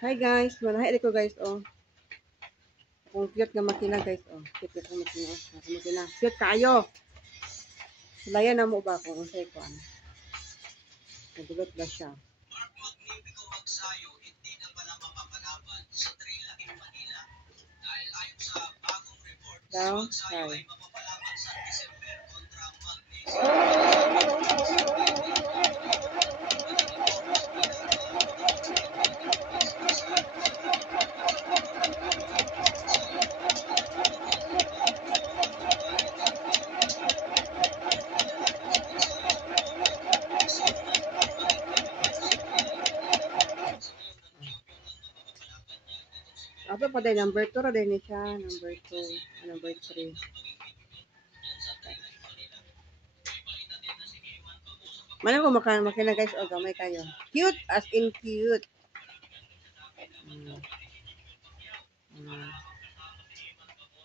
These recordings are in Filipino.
Hi guys, manahay ko guys oh. Kung cute nga makina guys oh. Cute nga makina oh. Makina. Cute kayo. Layan na mo ba kung unsay ko ano. Nagulot ba siya? Daw, hi. Apa pa day number 2 ra din siya, number 2, number 3. Mana ko makina guys o gamay kayo. Cute as in cute.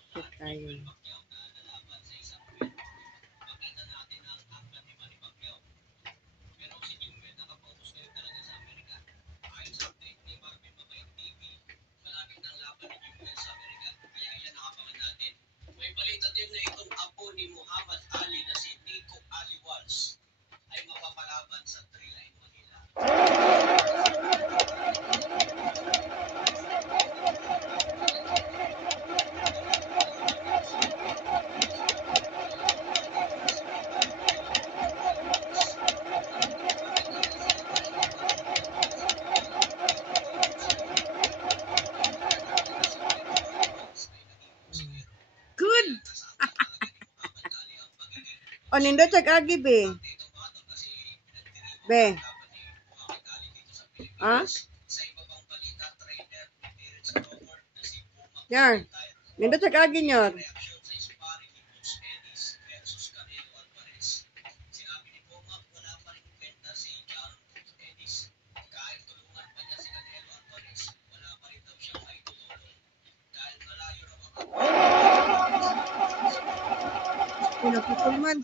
Cute kayo. Good. O nindot sa agi be. Be. Ha? Yan. Nindot sa agi nyor. Naputol man.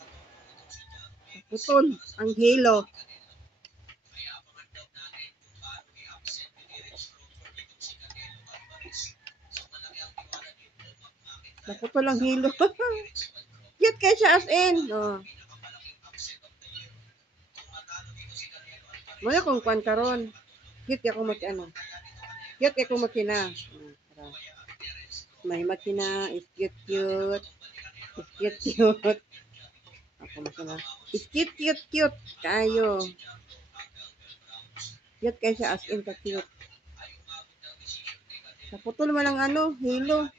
Naputol ang hilo. Naputol ang hilo. Cute kaya siya as in. Oh. Muna kung kwan karon. Cute kaya kung ano. Cute kaya kung makina. May makina is cute cute. Is cute cute. Ako makina. Is cute cute cute. Kayo. Cute kaya siya as in ka cute. Naputol man ang ano, hilo.